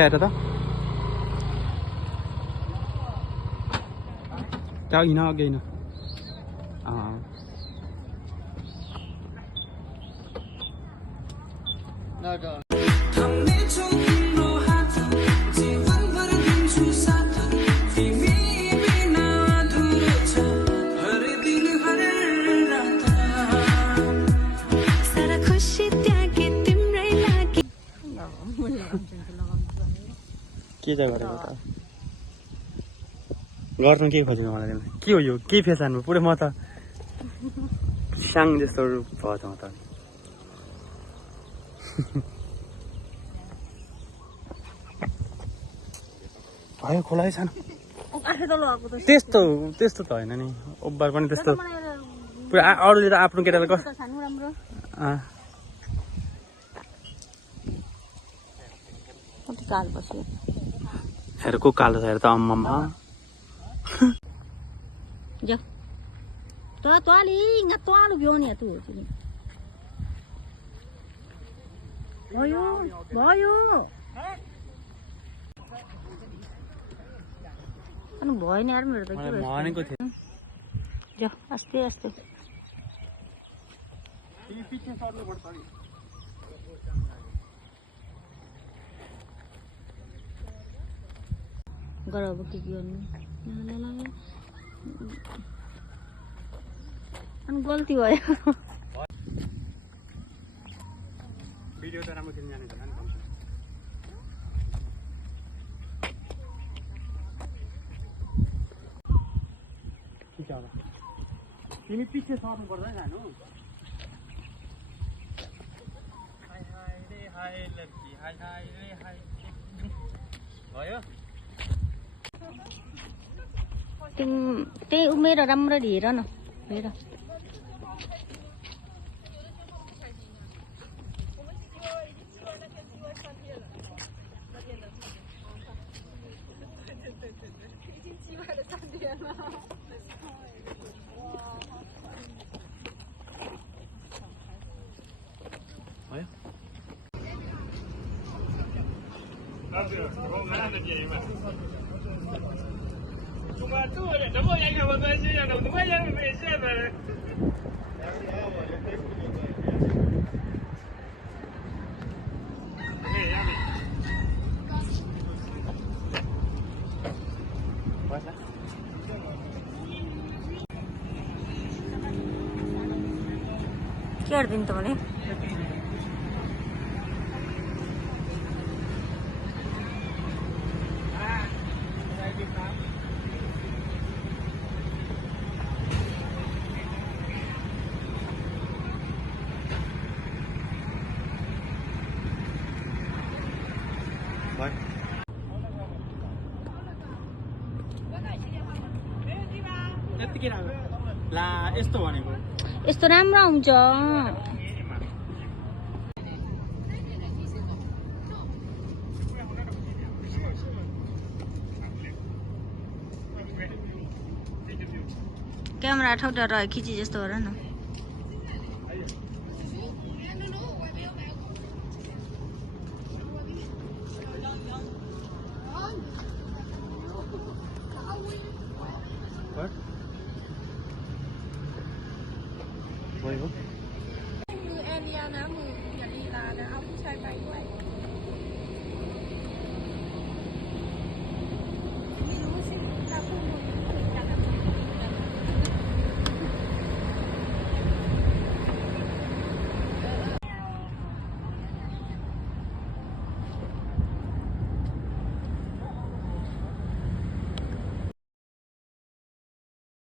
Xe rồi đó. Cháu gì nó kia nè. के चाहिँ गरेको त गर्नु के खोजेको मलाई के हो यो के फेसनमा पुरै म त साङ जस्तो रूप भयो त म त भयो खोलाइ छैन त्यस्तो त्यस्तो त होइन नि ओब्बार पनि त्यस्तो पुरा अरूले त आफ्नो केटालाई कस्तो हेर को कालो छ हेर त अम्ममा जा तो ali ngatoalo bionia tu भयो अनि भयो नि यार मेरो त के भनेको थियो जा आस्ते आस्ते तिमी पछि सर्नु पर्छ नि गरब के गर्नु अनि गल्ती भयो भिडियो त राम्रो खिच्न जाने छैन नि तिमी पछि सर्नु पर्छ जानु हाय हाय रे हाय लड़की हाय हाय रे हाय भयो त्यही उमेर राम्ररी हेर न हेर के गर्दिन त भने ला यस्तो भनेको यस्तो राम्रो हुन्छ क्यामेरा ठाउँमा रह्यो खिची जस्तो हो र न भयो คือแอเรียนะมืออย่าลีลานะเอาผู้ชายไปด้วย